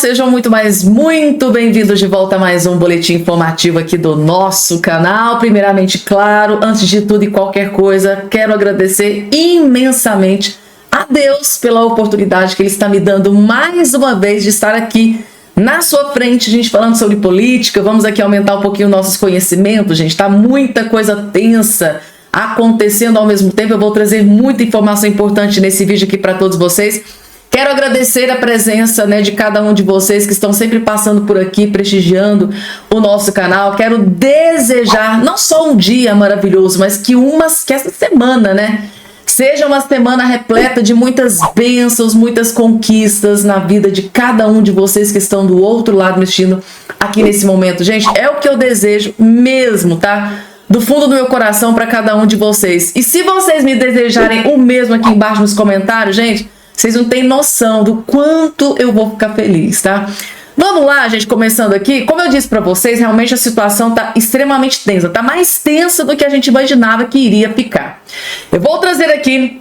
Sejam muito bem-vindos de volta a mais um boletim informativo aqui do nosso canal. Primeiramente, claro, antes de tudo e qualquer coisa, quero agradecer imensamente a Deus pela oportunidade que Ele está me dando mais uma vez de estar aqui na sua frente, a gente falando sobre política. Vamos aqui aumentar um pouquinho nossos conhecimentos, gente. Tá muita coisa tensa acontecendo ao mesmo tempo. Eu vou trazer muita informação importante nesse vídeo aqui para todos vocês. Quero agradecer a presença, de cada um de vocês que estão sempre passando por aqui, prestigiando o nosso canal. Quero desejar não só um dia maravilhoso, mas que essa semana, seja uma semana repleta de muitas bênçãos, muitas conquistas na vida de cada um de vocês que estão do outro lado me assistindo aqui nesse momento. Gente, é o que eu desejo mesmo, tá? Do fundo do meu coração para cada um de vocês. E se vocês me desejarem o mesmo aqui embaixo nos comentários, gente, vocês não têm noção do quanto eu vou ficar feliz, tá? Vamos lá, gente, começando aqui. Como eu disse pra vocês, realmente a situação tá extremamente tensa. Tá mais tensa do que a gente imaginava que iria ficar. Eu vou trazer aqui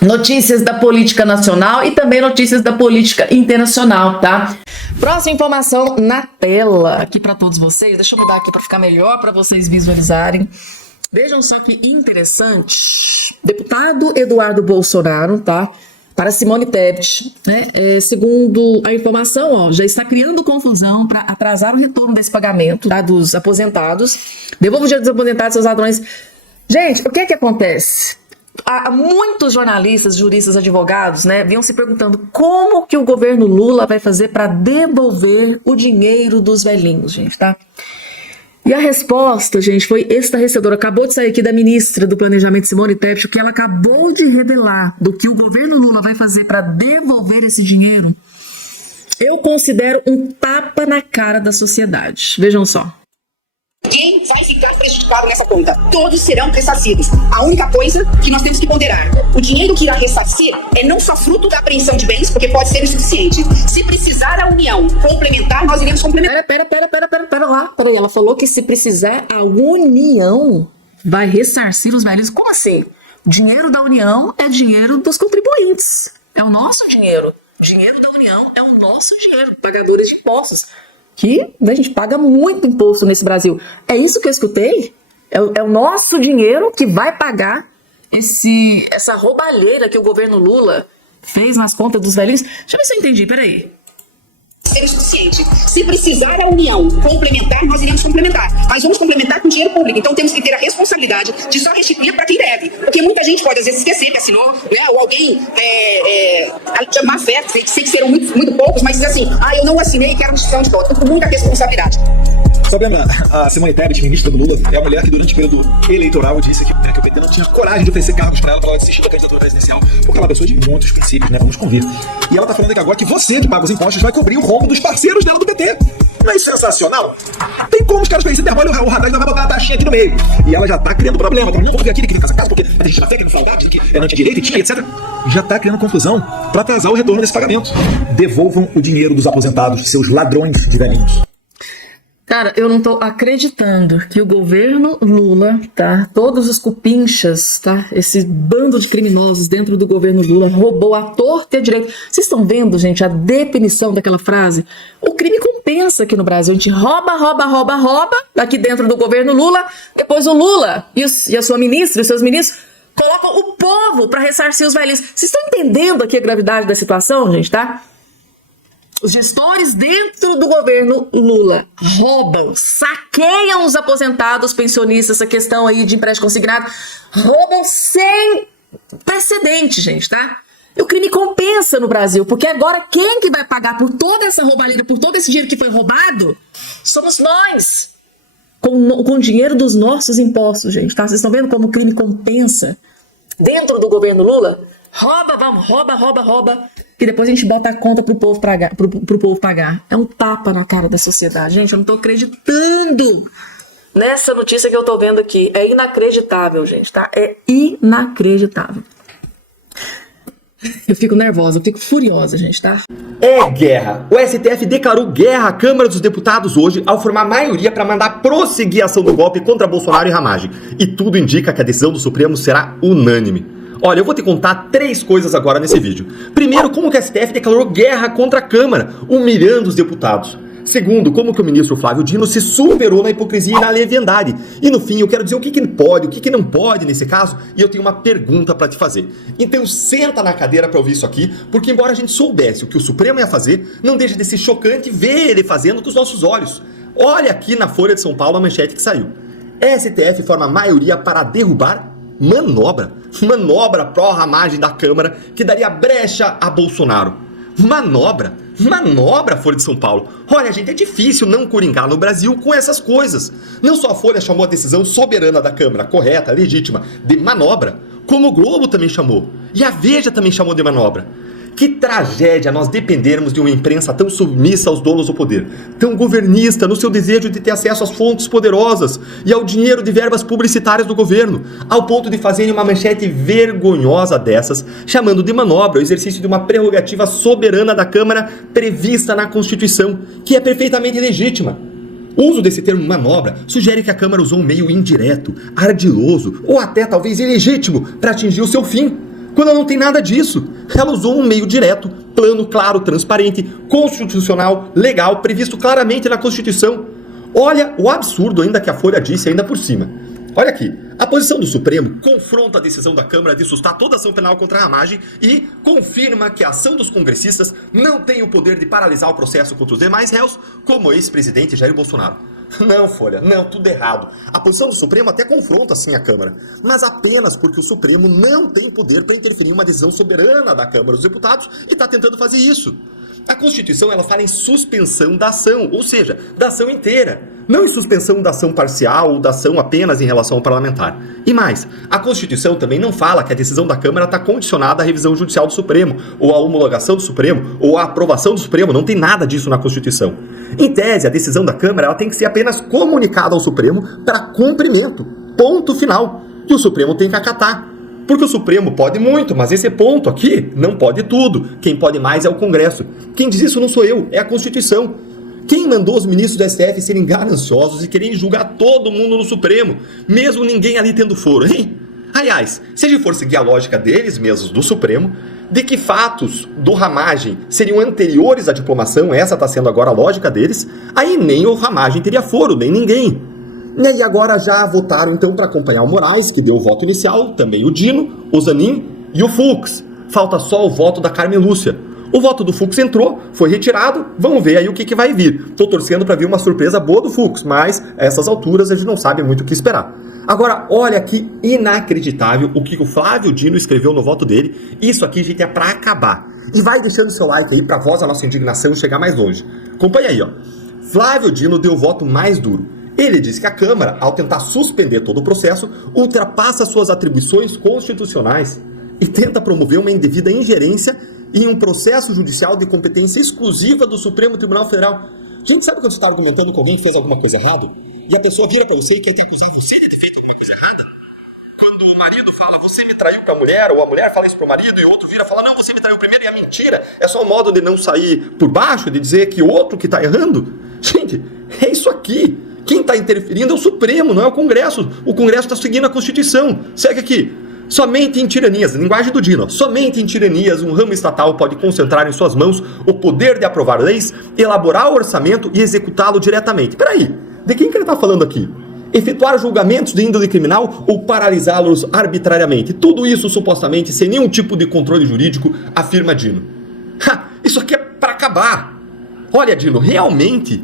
notícias da política nacional e também notícias da política internacional, tá? Próxima informação na tela aqui pra todos vocês. Deixa eu mudar aqui pra ficar melhor pra vocês visualizarem. Vejam só que interessante. Deputado Eduardo Bolsonaro, tá? Para Simone Tebet, segundo a informação, já está criando confusão para atrasar o retorno desse pagamento, tá, dos aposentados. Devolva o dinheiro dos aposentados, seus ladrões. Gente, o que acontece? Há muitos jornalistas, juristas, advogados, vinham se perguntando como que o governo Lula vai fazer para devolver o dinheiro dos velhinhos, gente, tá? E a resposta, gente, foi estarrecedora. Acabou de sair aqui da ministra do Planejamento, Simone Tebet, o que ela acabou de revelar do que o governo Lula vai fazer para devolver esse dinheiro, eu considero um tapa na cara da sociedade. Vejam só. Quem vai ficar prejudicado nessa conta? Todos serão ressarcidos. A única coisa que nós temos que ponderar: o dinheiro que irá ressarcir é não só fruto da apreensão de bens, porque pode ser insuficiente. Se precisar a União complementar, nós iremos complementar. Peraí, ela falou que se precisar a União vai ressarcir os velhos. Como assim? O dinheiro da União é dinheiro dos contribuintes. É o nosso dinheiro. O dinheiro da União é o nosso dinheiro. Pagadores de impostos. Que a gente paga muito imposto nesse Brasil. É isso que eu escutei? É o nosso dinheiro que vai pagar essa roubalheira que o governo Lula fez nas contas dos velhinhos. Deixa eu ver se eu entendi, peraí. Ser insuficiente. Se precisar a União complementar, nós iremos complementar. Mas vamos complementar com dinheiro público. Então temos que ter a responsabilidade de só restituir para quem deve. Porque muita gente pode às vezes esquecer que assinou, ou alguém má fé, sei que serão muito poucos, mas diz assim: eu não assinei e quero restituição de volta. Então, com muita responsabilidade. O problema, a Simone Tebet, ministra do Lula, é a mulher que durante o período eleitoral disse que o PT não tinha coragem de oferecer cargos para ela desistir da candidatura presidencial, porque ela é uma pessoa de muitos princípios, vamos convir. E ela tá falando aqui agora que você, que paga os impostos, vai cobrir o rombo dos parceiros dela do PT. Não é sensacional? Tem como os caras fazerem isso? O Haddad ainda vai botar a taxinha aqui no meio. E ela já tá criando problema. Não vamos ver aqui que fica essa casa, porque a gente já fé que é saudade, que é antidireito, etc. Já tá criando confusão para atrasar o retorno desse pagamento. Devolvam o dinheiro dos aposentados, seus ladrões de velhinhos. Cara, eu não tô acreditando que o governo Lula, tá? Todos os cupinchas, tá? Esse bando de criminosos dentro do governo Lula roubou a torta e a direita. Vocês estão vendo, gente, a definição daquela frase? O crime compensa aqui no Brasil. A gente rouba aqui dentro do governo Lula. Depois o Lula e a sua ministra, os seus ministros, colocam o povo para ressarcir os velhinhos. Vocês estão entendendo aqui a gravidade da situação, gente, tá? Os gestores dentro do governo Lula roubam, saqueiam os aposentados, pensionistas, essa questão aí de empréstimo consignado, roubam sem precedente, gente, tá? E o crime compensa no Brasil, porque agora quem que vai pagar por toda essa roubalheira, por todo esse dinheiro que foi roubado, somos nós, com o dinheiro dos nossos impostos, gente, tá? Vocês estão vendo como o crime compensa dentro do governo Lula? Rouba, que depois a gente bota a conta pro povo pagar. É um tapa na cara da sociedade. Gente, eu não tô acreditando nessa notícia que eu tô vendo aqui. É inacreditável, gente, tá? É inacreditável. Eu fico nervosa, eu fico furiosa, gente, tá? É guerra. O STF declarou guerra à Câmara dos Deputados hoje ao formar maioria para mandar prosseguir a ação do golpe contra Bolsonaro e Ramagem. E tudo indica que a decisão do Supremo será unânime. Olha, eu vou te contar 3 coisas agora nesse vídeo. Primeiro, como que a STF declarou guerra contra a Câmara, humilhando os deputados. Segundo, como que o ministro Flávio Dino se superou na hipocrisia e na leviandade. E no fim, eu quero dizer o que pode, o que não pode nesse caso, e eu tenho uma pergunta para te fazer. Então senta na cadeira para ouvir isso aqui, porque embora a gente soubesse o que o Supremo ia fazer, não deixa de ser chocante ver ele fazendo com os nossos olhos. Olha aqui na Folha de São Paulo a manchete que saiu. STF forma maioria para derrubar manobra. Manobra pró-ramagem da Câmara que daria brecha a Bolsonaro. Manobra? Manobra, Folha de São Paulo. Olha, gente, é difícil não coringar no Brasil com essas coisas. Não só a Folha chamou a decisão soberana da Câmara, correta, legítima, de manobra, como o Globo também chamou. E a Veja também chamou de manobra. Que tragédia nós dependermos de uma imprensa tão submissa aos donos do poder, tão governista no seu desejo de ter acesso às fontes poderosas e ao dinheiro de verbas publicitárias do governo, ao ponto de fazerem uma manchete vergonhosa dessas, chamando de manobra o exercício de uma prerrogativa soberana da Câmara prevista na Constituição, que é perfeitamente legítima. O uso desse termo manobra sugere que a Câmara usou um meio indireto, ardiloso ou até talvez ilegítimo para atingir o seu fim, quando ela não tem nada disso. Ela usou um meio direto, plano, claro, transparente, constitucional, legal, previsto claramente na Constituição. Olha o absurdo ainda que a Folha disse ainda por cima. Olha aqui, a posição do Supremo confronta a decisão da Câmara de sustar toda ação penal contra a ramagem e confirma que a ação dos congressistas não tem o poder de paralisar o processo contra os demais réus, como o ex-presidente Jair Bolsonaro. Não, Folha, não, tudo errado. A posição do Supremo até confronta sim a Câmara, mas apenas porque o Supremo não tem poder para interferir em uma decisão soberana da Câmara dos Deputados e está tentando fazer isso. A Constituição ela fala em suspensão da ação, ou seja, da ação inteira, não em suspensão da ação parcial ou da ação apenas em relação ao parlamentar. E mais, a Constituição também não fala que a decisão da Câmara está condicionada à revisão judicial do Supremo, ou à homologação do Supremo, ou à aprovação do Supremo, não tem nada disso na Constituição. Em tese, a decisão da Câmara ela tem que ser apenas comunicada ao Supremo para cumprimento, ponto final, e o Supremo tem que acatar. Porque o Supremo pode muito, mas esse ponto aqui não pode tudo. Quem pode mais é o Congresso. Quem diz isso não sou eu, é a Constituição. Quem mandou os ministros do STF serem gananciosos e quererem julgar todo mundo no Supremo, mesmo ninguém ali tendo foro, hein? Aliás, se a gente for seguir a lógica deles mesmos do Supremo, de que fatos do ramagem seriam anteriores à diplomação, essa está sendo agora a lógica deles, aí nem o ramagem teria foro, nem ninguém. E agora já votaram então para acompanhar o Moraes, que deu o voto inicial, também o Dino, o Zanin e o Fux. Falta só o voto da Carmen Lúcia. O voto do Fux entrou, foi retirado, vamos ver aí o que vai vir. Tô torcendo para vir uma surpresa boa do Fux, mas a essas alturas a gente não sabe muito o que esperar. Agora, olha que inacreditável o que o Flávio Dino escreveu no voto dele. Isso aqui, gente, é para acabar. E vai deixando seu like aí para a voz da nossa indignação chegar mais longe. Acompanha aí, ó. Flávio Dino deu o voto mais duro. Ele diz que a Câmara, ao tentar suspender todo o processo, ultrapassa suas atribuições constitucionais e tenta promover uma indevida ingerência em um processo judicial de competência exclusiva do Supremo Tribunal Federal. A gente sabe quando você está argumentando com alguém que fez alguma coisa errada e a pessoa vira para você e quer te acusar você de ter feito alguma coisa errada? Quando o marido fala, você me traiu para a mulher, ou a mulher fala isso para o marido e o outro vira e fala, não, você me traiu primeiro, e é mentira. É só um modo de não sair por baixo, de dizer que o outro que está errando. Gente, é isso aqui. Quem está interferindo é o Supremo, não é o Congresso. O Congresso está seguindo a Constituição. Segue aqui. Somente em tiranias, linguagem do Dino, somente em tiranias um ramo estatal pode concentrar em suas mãos o poder de aprovar leis, elaborar o orçamento e executá-lo diretamente. Peraí, de quem que ele está falando aqui? Efetuar julgamentos de índole criminal ou paralisá-los arbitrariamente. Tudo isso supostamente sem nenhum tipo de controle jurídico, afirma Dino. Isso aqui é para acabar. Olha, Dino, realmente,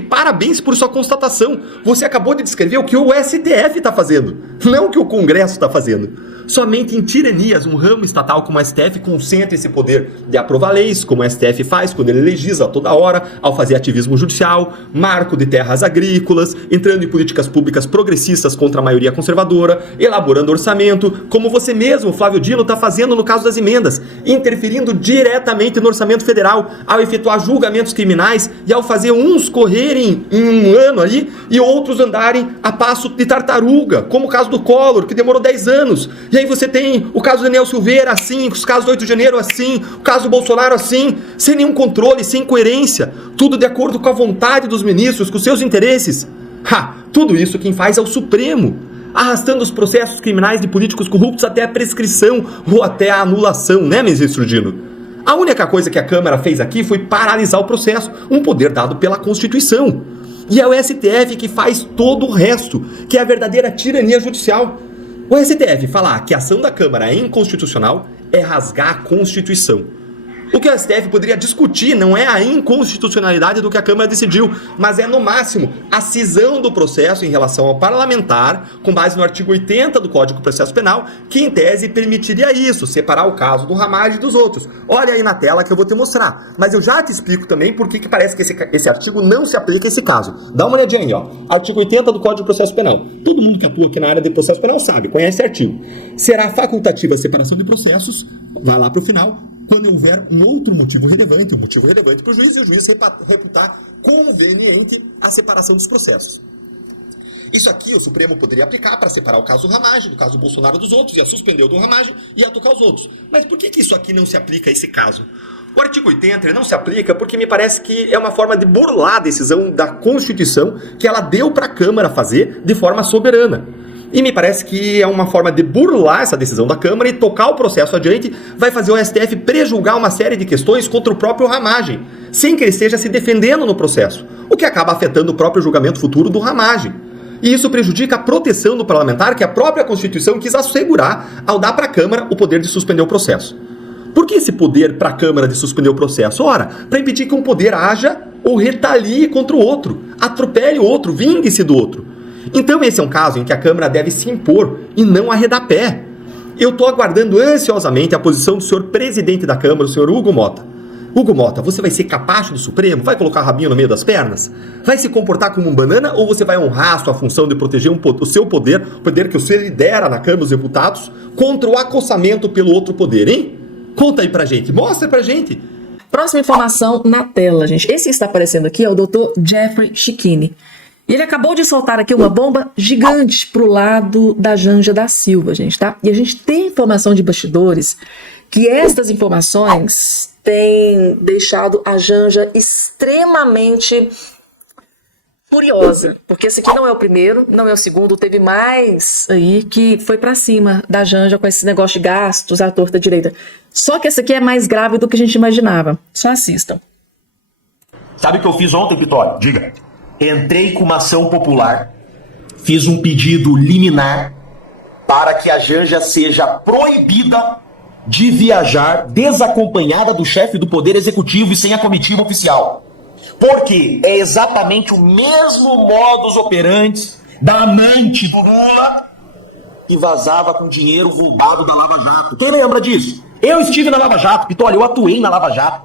parabéns por sua constatação. Você acabou de descrever o que o STF está fazendo, não o que o Congresso está fazendo. Somente em tiranias um ramo estatal como o STF concentra esse poder de aprovar leis, como o STF faz quando ele legisla toda hora, ao fazer ativismo judicial, marco de terras agrícolas, entrando em políticas públicas progressistas contra a maioria conservadora, elaborando orçamento, como você mesmo, Flávio Dino, está fazendo no caso das emendas, interferindo diretamente no orçamento federal, ao efetuar julgamentos criminais e ao fazer uns correrem em um ano ali e outros andarem a passo de tartaruga, como o caso do Collor, que demorou 10 anos. E aí você tem o caso do Daniel Silveira assim, os casos do 8 de janeiro assim, o caso do Bolsonaro assim, sem nenhum controle, sem coerência, tudo de acordo com a vontade dos ministros, com seus interesses. Tudo isso quem faz é o Supremo. arrastando os processos criminais de políticos corruptos até a prescrição ou até a anulação, né, ministro Dino? A única coisa que a Câmara fez aqui foi paralisar o processo, um poder dado pela Constituição. E é o STF que faz todo o resto, que é a verdadeira tirania judicial. O STF falar que a ação da Câmara é inconstitucional é rasgar a Constituição. O que o STF poderia discutir não é a inconstitucionalidade do que a Câmara decidiu, mas é, no máximo, a cisão do processo em relação ao parlamentar, com base no artigo 80 do Código de Processo Penal, que, em tese, permitiria isso, separar o caso do Ramagem dos outros. Olha aí na tela que eu vou te mostrar. Mas eu já te explico também por que parece que esse artigo não se aplica a esse caso. Dá uma olhadinha aí, ó. Artigo 80 do Código de Processo Penal. Todo mundo que atua aqui na área de processo penal sabe, conhece esse artigo. Será facultativa a separação de processos, vai lá para o final, quando houver um outro motivo relevante, um motivo relevante para o juiz, e o juiz reputar conveniente a separação dos processos. Isso aqui o Supremo poderia aplicar para separar o caso do Ramagem, do caso do Bolsonaro dos outros, ia suspender o do Ramagem e ia tocar os outros. Mas por que isso aqui não se aplica a esse caso? O artigo 80 não se aplica porque me parece que é uma forma de burlar a decisão da Constituição que ela deu para a Câmara fazer de forma soberana. E me parece que é uma forma de burlar essa decisão da Câmara e tocar o processo adiante, vai fazer o STF prejulgar uma série de questões contra o próprio Ramagem, sem que ele esteja se defendendo no processo, o que acaba afetando o próprio julgamento futuro do Ramagem. E isso prejudica a proteção do parlamentar que a própria Constituição quis assegurar ao dar para a Câmara o poder de suspender o processo. Por que esse poder para a Câmara de suspender o processo? Ora, para impedir que um poder haja ou retalie contra o outro, atropele o outro, vingue-se do outro. Então esse é um caso em que a Câmara deve se impor e não arredar pé. Eu estou aguardando ansiosamente a posição do senhor presidente da Câmara, o senhor Hugo Mota. Hugo Mota, você vai ser capacho do Supremo? Vai colocar o rabinho no meio das pernas? Vai se comportar como um banana ou você vai honrar a sua função de proteger o seu poder, o poder que você lidera na Câmara dos Deputados, contra o acossamento pelo outro poder, hein? Conta aí pra gente, mostra pra gente. Próxima informação na tela, gente. Esse que está aparecendo aqui é o Dr. Jeffrey Schickini. E ele acabou de soltar aqui uma bomba gigante pro lado da Janja da Silva, gente, tá? E a gente tem informação de bastidores que estas informações têm deixado a Janja extremamente furiosa. Porque esse aqui não é o primeiro, não é o segundo, teve mais aí que foi pra cima da Janja com esse negócio de gastos à torta direita. Só que esse aqui é mais grave do que a gente imaginava. Só assistam. Sabe o que eu fiz ontem, Vitória? Diga. Entrei com uma ação popular, fiz um pedido liminar para que a Janja seja proibida de viajar desacompanhada do chefe do Poder Executivo e sem a comitiva oficial. Porque é exatamente o mesmo modus operandi da amante do Lula que vazava com dinheiro roubado da Lava Jato. Quem lembra disso? Eu estive na Lava Jato, Vitória, eu atuei na Lava Jato.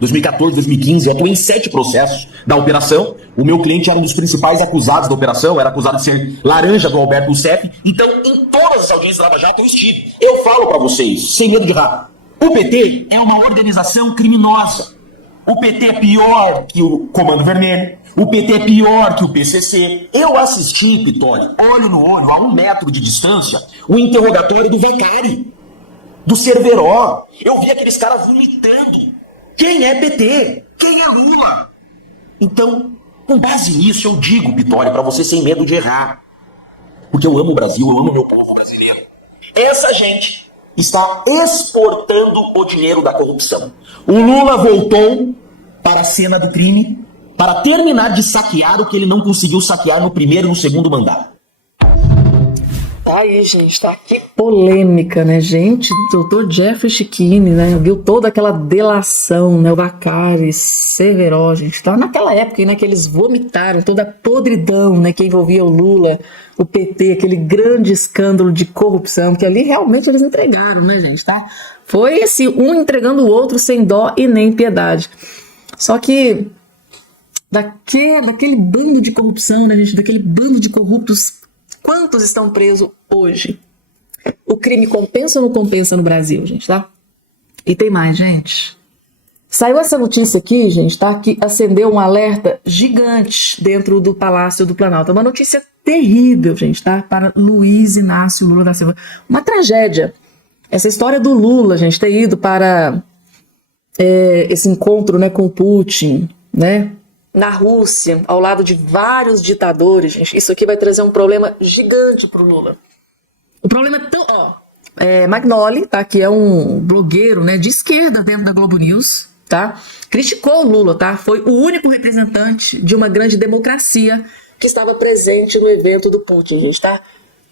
2014, 2015, eu atuei em 7 processos da operação. O meu cliente era um dos principais acusados da operação, era acusado de ser laranja do Alberto Rousseff. Então, em todas as audiências da Lava Jato eu estive. Eu falo pra vocês, sem medo de errar, o PT é uma organização criminosa. O PT é pior que o Comando Vermelho. O PT é pior que o PCC. Eu assisti, Vitória, olho no olho, a 1 metro de distância, o interrogatório do Vacari, do Cerveró. Eu vi aqueles caras vomitando. Quem é PT? Quem é Lula? Então, com base nisso, eu digo, Vitória, pra você sem medo de errar. Porque eu amo o Brasil, eu amo meu povo brasileiro. Essa gente está exportando o dinheiro da corrupção. O Lula voltou para a cena do crime para terminar de saquear o que ele não conseguiu saquear no primeiro e no segundo mandato. Tá aí, gente, tá? Que polêmica, né, gente? Dr. Jeffrey Schickini, né? Viu toda aquela delação, né? O Vacari, Cerveró, gente. Tá naquela época, né? Que eles vomitaram toda a podridão, né? Que envolvia o Lula, o PT, aquele grande escândalo de corrupção, que ali realmente eles entregaram, né, gente? Tá? Foi esse um entregando o outro sem dó e nem piedade. Só que daquele bando de corrupção, né, gente? Daquele bando de corruptos. Quantos estão presos hoje? O crime compensa ou não compensa no Brasil, gente, tá? E tem mais, gente. Saiu essa notícia aqui, gente, tá? Que acendeu um alerta gigante dentro do Palácio do Planalto. Uma notícia terrível, gente, tá? Para Luiz Inácio Lula da Silva. Uma tragédia. Essa história do Lula, gente, ter ido para esse encontro, né, com o Putin, né? na Rússia, ao lado de vários ditadores, gente, isso aqui vai trazer um problema gigante pro Lula. O problema é tão... Magnoli, tá, que é um blogueiro, né, de esquerda dentro da Globo News, tá, criticou o Lula, tá, foi o único representante de uma grande democracia que estava presente no evento do Putin, gente, tá.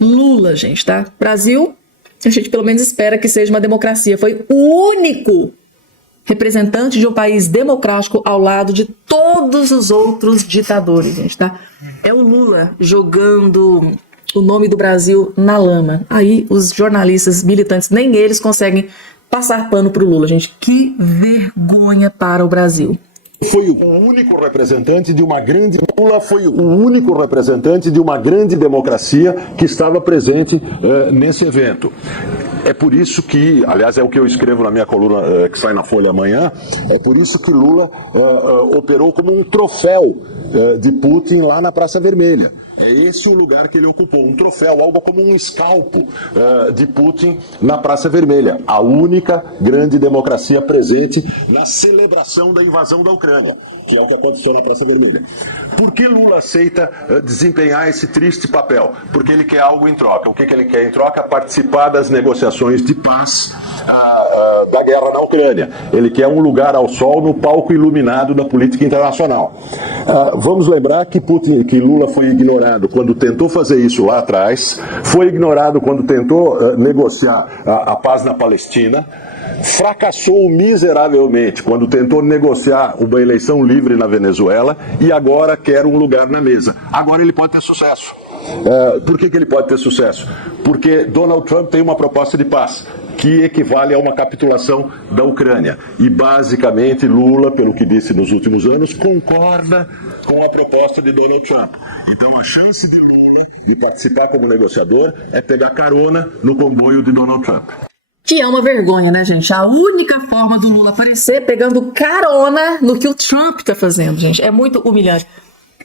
Lula, gente, tá. Brasil, a gente pelo menos espera que seja uma democracia. Foi o único representante de um país democrático ao lado de todos os outros ditadores, gente, tá? É o Lula jogando o nome do Brasil na lama. Aí os jornalistas militantes, nem eles conseguem passar pano pro Lula, gente. Que vergonha para o Brasil. Foi o único representante de uma grande... Lula foi o único representante de uma grande democracia que estava presente nesse evento. É por isso que, aliás, é o que eu escrevo na minha coluna que sai na Folha amanhã, é por isso que Lula operou como um troféu de Putin lá na Praça Vermelha. É esse o lugar que ele ocupou, um troféu, algo como um escalpo de Putin na Praça Vermelha, a única grande democracia presente na celebração da invasão da Ucrânia, que é o que aconteceu na Praça Vermelha. Por que Lula aceita desempenhar esse triste papel? Porque ele quer algo em troca. O que ele quer em troca? Participar das negociações de paz da guerra na Ucrânia. Ele quer um lugar ao sol no palco iluminado da política internacional. Vamos lembrar que Lula foi ignorado quando tentou fazer isso lá atrás, foi ignorado quando tentou negociar a paz na Palestina, fracassou miseravelmente quando tentou negociar uma eleição livre na Venezuela e agora quer um lugar na mesa. Agora ele pode ter sucesso. Por que ele pode ter sucesso? Porque Donald Trump tem uma proposta de paz que equivale a uma capitulação da Ucrânia. E basicamente Lula, pelo que disse nos últimos anos, concorda com a proposta de Donald Trump. Então a chance de Lula de participar como negociador é pegar carona no comboio de Donald Trump. Que é uma vergonha, né, gente? A única forma do Lula aparecer pegando carona no que o Trump tá fazendo, gente. É muito humilhante.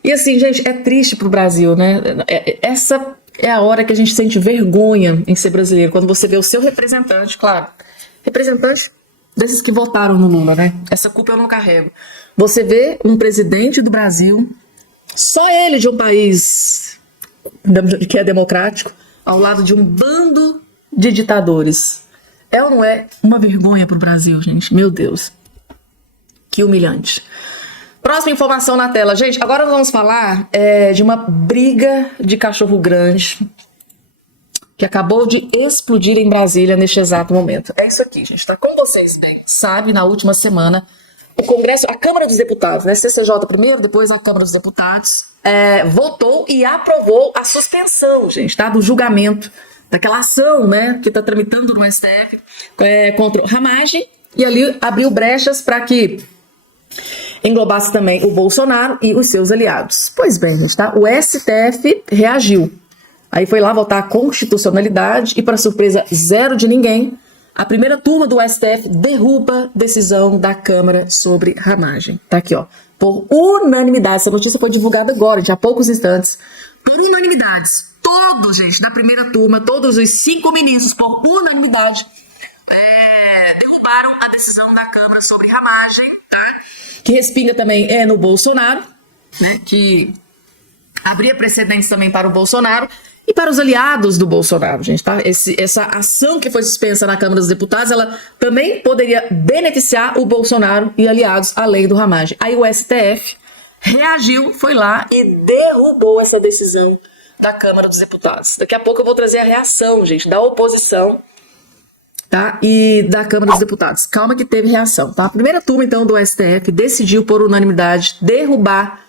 E assim, gente, é triste pro Brasil, né? Essa é a hora que a gente sente vergonha em ser brasileiro. Quando você vê o seu representante, claro, representante desses que votaram no Lula, né? Essa culpa eu não carrego. Você vê um presidente do Brasil, só ele de um país que é democrático, ao lado de um bando de ditadores. É ou não é uma vergonha pro Brasil, gente? Meu Deus. Que humilhante. Próxima informação na tela. Gente, agora nós vamos falar de uma briga de cachorro grande que acabou de explodir em Brasília neste exato momento. É isso aqui, gente. Tá? Como vocês bem sabem, na última semana, o Congresso, a Câmara dos Deputados, né, CCJ primeiro, depois a Câmara dos Deputados, votou e aprovou a suspensão, gente, tá, do julgamento daquela ação, né, que está tramitando no STF contra o Ramagem, e ali abriu brechas para que englobasse também o Bolsonaro e os seus aliados. Pois bem, gente, tá? O STF reagiu. Aí foi lá votar a constitucionalidade e, para surpresa zero de ninguém, a primeira turma do STF derruba decisão da Câmara sobre Ramagem. Tá aqui, ó. Por unanimidade. Essa notícia foi divulgada agora, há poucos instantes. Por unanimidades. Todos, gente, da primeira turma, todos os 5 ministros, por unanimidade, derrubaram a decisão da Câmara sobre Ramagem, tá? Que respinga também no Bolsonaro, né? Que abria precedentes também para o Bolsonaro e para os aliados do Bolsonaro, gente, tá? Essa ação que foi suspensa na Câmara dos Deputados, ela também poderia beneficiar o Bolsonaro e aliados, além do Ramagem. Aí o STF reagiu, foi lá e derrubou essa decisão da Câmara dos Deputados. Daqui a pouco eu vou trazer a reação, gente, da oposição, tá? E da Câmara dos Deputados. Calma que teve reação, tá? A primeira turma, então, do STF decidiu, por unanimidade, derrubar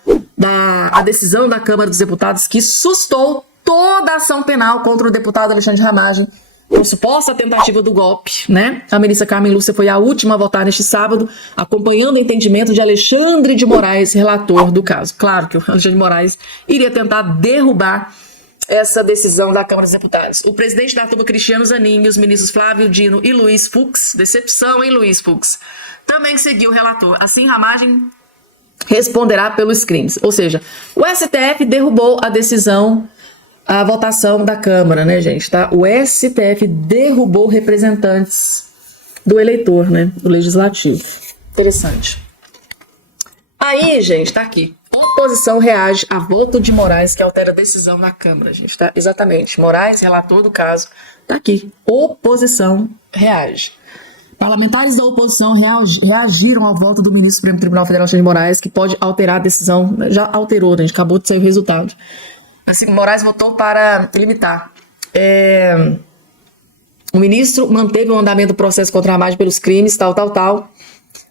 a decisão da Câmara dos Deputados que sustou toda a ação penal contra o deputado Alexandre Ramagem por suposta tentativa do golpe, né? A ministra Carmen Lúcia foi a última a votar neste sábado, acompanhando o entendimento de Alexandre de Moraes, relator do caso. Claro que o Alexandre de Moraes iria tentar derrubar essa decisão da Câmara dos Deputados. O presidente da turma, Cristiano Zanin, e os ministros Flávio Dino e Luiz Fux, decepção, hein, Luiz Fux, também seguiu o relator. Assim, Ramagem responderá pelos crimes. Ou seja, o STF derrubou a decisão, a votação da Câmara, né, gente, tá? O STF derrubou representantes do eleitor, né, do Legislativo. Interessante. Aí, gente, tá aqui. Oposição reage a voto de Moraes que altera a decisão na Câmara, gente, tá? Exatamente. Moraes, relator do caso, tá aqui. Oposição reage. Parlamentares da oposição reagiram ao voto do ministro do Supremo Tribunal Federal, Alexandre de Moraes, que pode alterar a decisão. Já alterou, né? Acabou de sair o resultado. Assim, Moraes votou para limitar. O ministro manteve o andamento do processo contra a Ramagem pelos crimes, tal.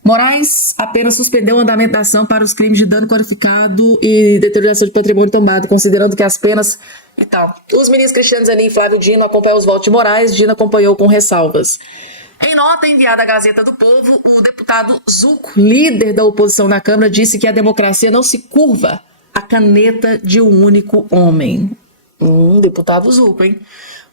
Moraes apenas suspendeu o andamento da ação para os crimes de dano qualificado e deterioração de patrimônio tombado, considerando que as penas e tal. Os ministros Cristiano Zanin e Flávio Dino acompanham os votos de Moraes. Dino acompanhou com ressalvas. Em nota enviada à Gazeta do Povo, o deputado Zucco, líder da oposição na Câmara, disse que a democracia não se curva à caneta de um único homem. Deputado Zucco, hein?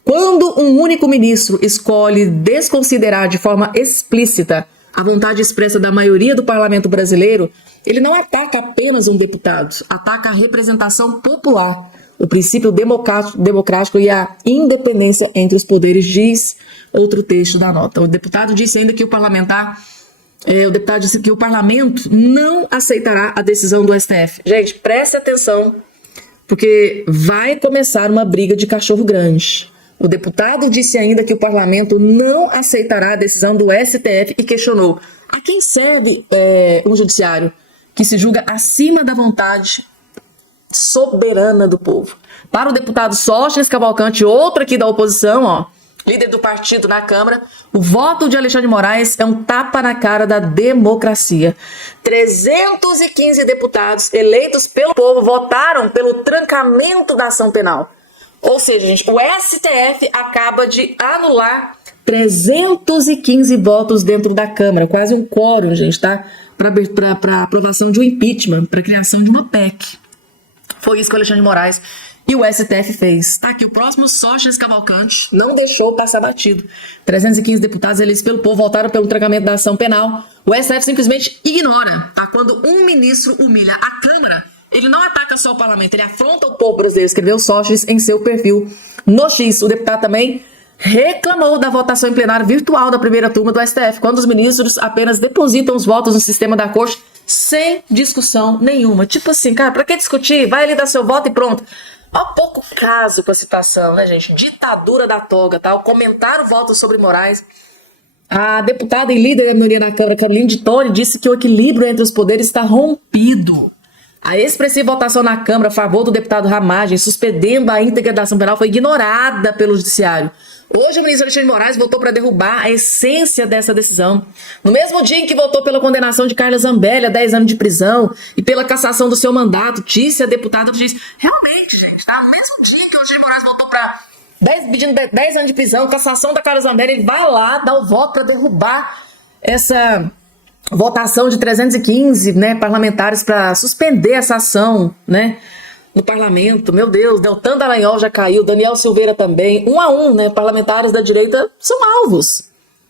Quando um único ministro escolhe desconsiderar de forma explícita a vontade expressa da maioria do parlamento brasileiro, ele não ataca apenas um deputado, ataca a representação popular, o princípio democrático e a independência entre os poderes, diz outro texto da nota. O deputado disse ainda que o deputado disse que o parlamento não aceitará a decisão do STF. Gente, preste atenção, porque vai começar uma briga de cachorro grande. O deputado disse ainda que o parlamento não aceitará a decisão do STF e questionou: a quem serve um judiciário que se julga acima da vontade soberana do povo? Para o deputado Sóstenes Cavalcante, outro aqui da oposição, líder do partido na Câmara, o voto de Alexandre de Moraes é um tapa na cara da democracia. 315 deputados eleitos pelo povo votaram pelo trancamento da ação penal. Ou seja, gente, o STF acaba de anular 315 votos dentro da Câmara, quase um quórum, gente, tá? Para aprovação de um impeachment, para criação de uma PEC. Foi isso que o Alexandre de Moraes e o STF fez. Tá aqui, o próximo Sóstenes Cavalcante não deixou passar batido. 315 deputados eleitos pelo povo votaram pelo trancamento da ação penal. O STF simplesmente ignora, tá? Quando um ministro humilha a Câmara, ele não ataca só o parlamento, ele afronta o povo brasileiro, escreveu Sóstenes em seu perfil no X. O deputado também reclamou da votação em plenário virtual da primeira turma do STF, quando os ministros apenas depositam os votos no sistema da corte sem discussão nenhuma. Tipo assim, cara, pra que discutir? Vai ali dar seu voto e pronto. Há pouco caso com a situação, né, gente? Ditadura da toga, tá? O comentário voto sobre Moraes. A deputada e líder da minoria na Câmara, Caroline de Tone, disse que o equilíbrio entre os poderes está rompido. A expressiva votação na Câmara a favor do deputado Ramagem, suspendendo a íntegra da ação penal, foi ignorada pelo Judiciário. Hoje o ministro Alexandre de Moraes votou para derrubar a essência dessa decisão. No mesmo dia em que votou pela condenação de Carla Zambelli a 10 anos de prisão e pela cassação do seu mandato, disse a deputada, disse, realmente, gente, tá? No mesmo dia que o Alexandre de Moraes votou para pedindo 10 anos de prisão, cassação da Carla Zambelli, ele vai lá dar o voto para derrubar essa votação de 315, né, parlamentares para suspender essa ação, né, no parlamento. Meu Deus, Deltan Dallagnol já caiu, Daniel Silveira também, 1 a 1, né, parlamentares da direita são alvos,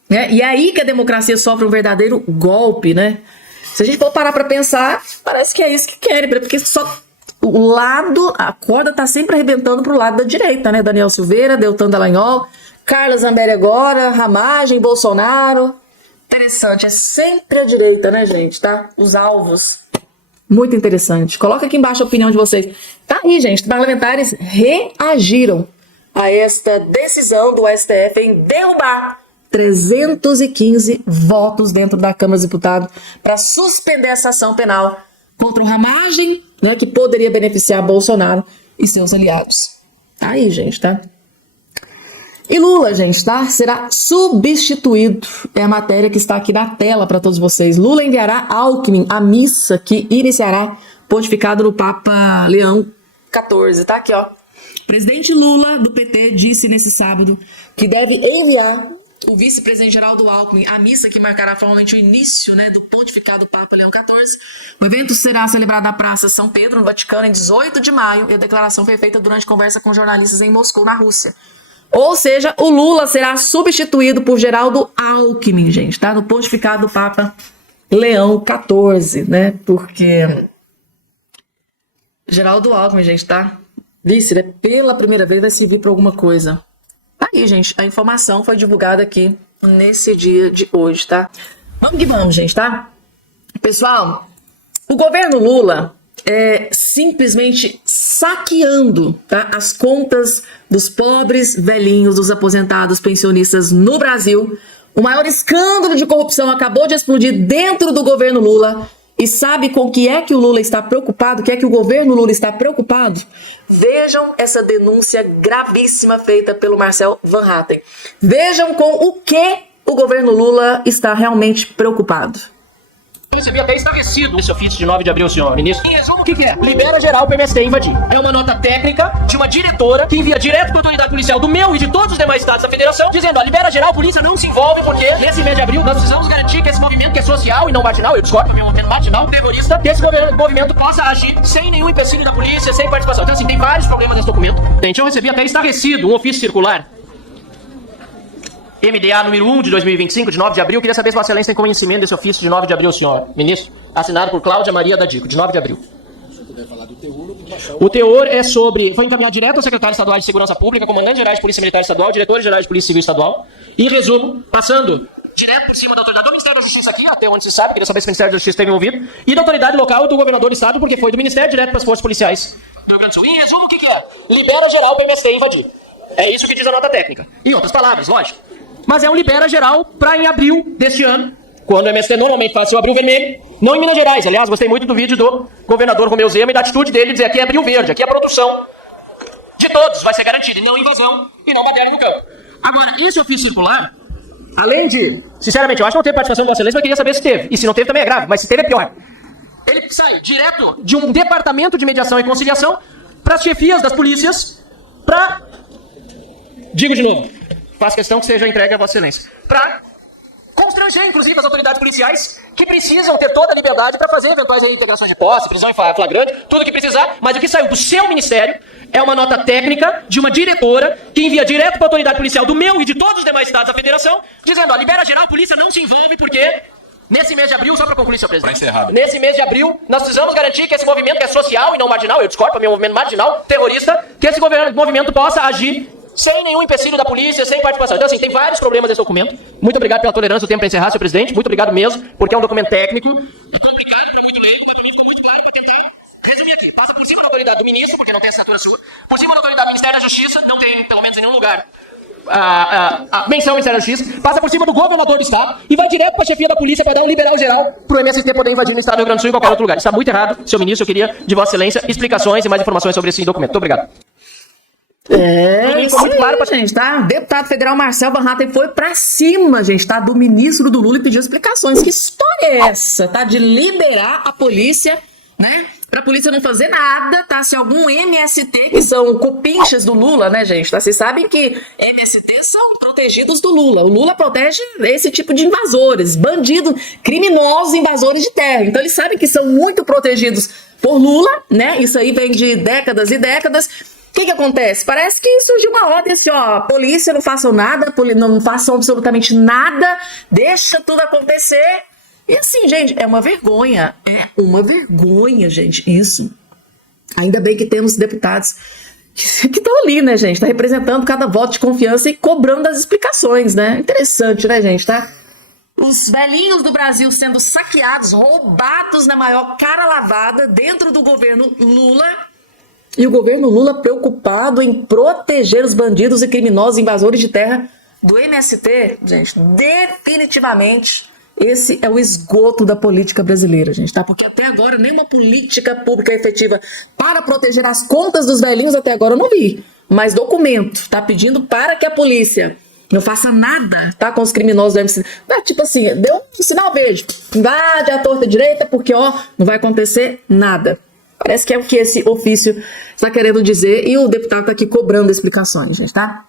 né, e aí que a democracia sofre um verdadeiro golpe, né. Se a gente for parar para pensar, parece que é isso que querem, porque só o lado, a corda tá sempre arrebentando pro lado da direita, né, Daniel Silveira, Deltan Dallagnol, Carla Zambelli agora, Ramagem, Bolsonaro. Interessante, é sempre a direita, né, gente, tá? Os alvos. Muito interessante. Coloca aqui embaixo a opinião de vocês. Tá aí, gente, parlamentares reagiram a esta decisão do STF em derrubar 315 votos dentro da Câmara dos Deputados para suspender essa ação penal contra o Ramagem, né, que poderia beneficiar Bolsonaro e seus aliados. Tá aí, gente, tá? E Lula, gente, tá? Será substituído. É a matéria que está aqui na tela para todos vocês. Lula enviará Alckmin à missa que iniciará pontificado no Papa Leão XIV. Tá aqui, ó. Presidente Lula, do PT, disse nesse sábado que deve enviar o vice-presidente Geraldo Alckmin à missa que marcará formalmente o início, né, do pontificado do Papa Leão XIV. O evento será celebrado na Praça São Pedro, no Vaticano, em 18 de maio, e a declaração foi feita durante conversa com jornalistas em Moscou, na Rússia. Ou seja, o Lula será substituído por Geraldo Alckmin, gente, tá? No pontificado do Papa Leão XIV, né? Porque Geraldo Alckmin, gente, tá? Disse, né? Pela primeira vez vai servir para alguma coisa. Tá aí, gente. A informação foi divulgada aqui nesse dia de hoje, tá? Vamos que vamos, gente, tá? Pessoal, O governo Lula simplesmente saqueando, tá, as contas dos pobres, velhinhos, dos aposentados, pensionistas no Brasil. O maior escândalo de corrupção acabou de explodir dentro do governo Lula. E sabe com o que é que o Lula está preocupado? O que é que o governo Lula está preocupado? Vejam essa denúncia gravíssima feita pelo Marcel Van Hatten. Vejam com o que o governo Lula está realmente preocupado. Eu recebi até estarrecido esse ofício de 9 de abril, senhor ministro. Em resumo, o que é? Libera geral para o MST invadir. É uma nota técnica de uma diretora que envia direto para a autoridade policial do meu e de todos os demais estados da federação, dizendo, ó, libera geral, a polícia não se envolve, porque nesse mês de abril nós precisamos garantir que esse movimento que é social e não marginal, eu discordo também, é um movimento marginal, terrorista, que esse movimento possa agir sem nenhum empecilho da polícia, sem participação. Então assim, tem vários problemas nesse documento. Gente, eu recebi até estarrecido um ofício circular MDA número 1 de 2025, de 9 de abril. Queria saber se Vossa Excelência tem conhecimento desse ofício de 9 de abril, senhor ministro. Assinado por Cláudia Maria da Dico, de 9 de abril. O teor é sobre... Foi encaminhado direto ao secretário estadual de Segurança Pública, comandante-gerais de Polícia Militar Estadual, diretores-gerais de Polícia Civil Estadual. Em resumo, passando direto por cima da autoridade do Ministério da Justiça aqui, até onde se sabe, queria saber se o Ministério da Justiça esteve envolvido, e da autoridade local do governador do estado, porque foi do Ministério direto para as forças policiais do Rio Grande do Sul. E em resumo, o que é? Libera geral para o MST invadir. É isso que diz a nota técnica. Em outras palavras, lógico. Mas é um libera geral para em abril deste ano, quando o MST normalmente faz seu abril vermelho, não em Minas Gerais. Aliás, gostei muito do vídeo do governador Romeu Zema e da atitude dele de dizer aqui é abril verde, aqui a produção de todos vai ser garantida, e não invasão, e não baderna no campo. Agora, esse ofício circular, além de, sinceramente, eu acho que não teve participação do Vossa Excelência, mas queria saber se teve. E se não teve também é grave, mas se teve é pior. Ele sai direto de um departamento de mediação e conciliação para as chefias das polícias, para... Digo de novo, faço questão que seja entregue a Vossa Excelência. Para constranger, inclusive, as autoridades policiais que precisam ter toda a liberdade para fazer eventuais reintegrações de posse, prisão em flagrante, tudo o que precisar, mas o que saiu do seu ministério é uma nota técnica de uma diretora que envia direto para a autoridade policial do meu e de todos os demais estados da federação, dizendo, ó, libera geral, a polícia não se envolve porque... Nesse mês de abril, só para concluir, senhor presidente, nesse mês de abril, nós precisamos garantir que esse movimento que é social e não marginal, eu discordo, para mim é um movimento marginal, terrorista, que esse movimento possa agir sem nenhum empecilho da polícia, sem participação. Então, assim, tem vários problemas nesse documento. Muito obrigado pela tolerância, o tempo para encerrar, senhor presidente. Muito obrigado mesmo, porque é um documento técnico. É complicado, foi muito lento, mas ficou muito claro, eu tentei resumir aqui. Passa por cima da autoridade do ministro, porque não tem assinatura sua. Por cima da autoridade do Ministério da Justiça, não tem, pelo menos em nenhum lugar, a menção ao Ministério da Justiça. Passa por cima do governador do estado e vai direto para a chefia da polícia para dar um liberal geral para o MST poder invadir no estado do Rio Grande do Sul e qualquer outro lugar. Está muito errado, senhor ministro. Eu queria, de Vossa Excelência, explicações e mais informações sobre esse documento. Muito obrigado. Isso muito claro pra gente, tá? Deputado federal Marcel Van Hatten foi pra cima, gente, tá? Do ministro do Lula e pediu explicações. Que história é essa, tá? De liberar a polícia, né? Pra polícia não fazer nada, tá? Se algum MST, que são cupinchas do Lula, né, gente? Tá? Vocês sabem que MST são protegidos do Lula. O Lula protege esse tipo de invasores, bandidos, criminosos invasores de terra. Então eles sabem que são muito protegidos por Lula, né? Isso aí vem de décadas e décadas. O que acontece? Parece que surgiu uma ordem assim, ó, polícia não façam nada, não façam absolutamente nada, deixa tudo acontecer. E assim, gente, é uma vergonha, gente, isso. Ainda bem que temos deputados que estão ali, né, gente, tá representando cada voto de confiança e cobrando as explicações, né? Interessante, né, gente, tá? Os velhinhos do Brasil sendo saqueados, roubados na maior cara lavada dentro do governo Lula. E o governo Lula preocupado em proteger os bandidos e criminosos invasores de terra do MST, gente, definitivamente esse é o esgoto da política brasileira, gente, tá? Porque até agora nenhuma política pública efetiva para proteger as contas dos velhinhos até agora eu não vi. Mas documento, tá pedindo para que a polícia não faça nada, tá? Com os criminosos do MST. Tipo assim, deu um sinal verde, invade a torta direita porque, ó, não vai acontecer nada. Parece que é o que esse ofício está querendo dizer e o deputado está aqui cobrando explicações, gente, tá?